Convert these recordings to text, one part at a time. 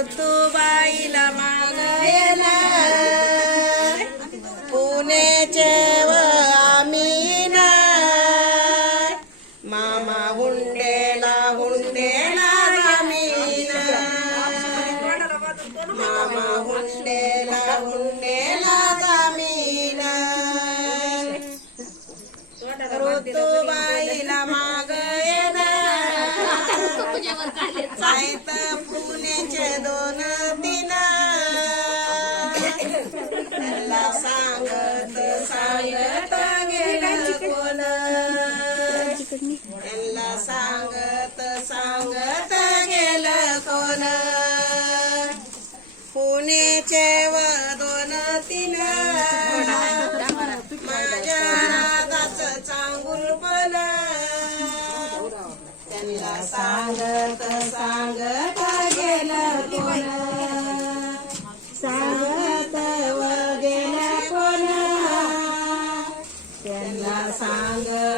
ऋतुबाईला मागायला. पुण्याचे व आम्ही मामा हुंडेला हुंडेला जमीन मामा हुंडेला हुंडेला जमीन ऋतुबाईला मागायला. त्याला सांगत सांगत गेलं कोण? त्यांना सांगत सांगत गेलं कोण? पुण्याचे व दोन तीन माझ्या राधाच चांगुलपण त्यांना सांगत सांगत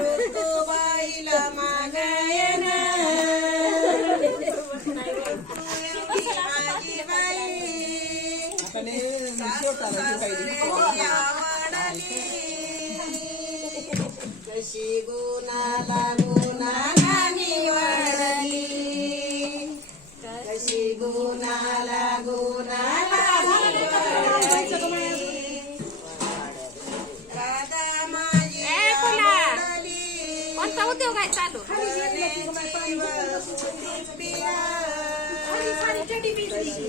ऋतुबाईला मागायन। माझी बाई कशी गुणाला कोणता उद्योग आहे चालू कशी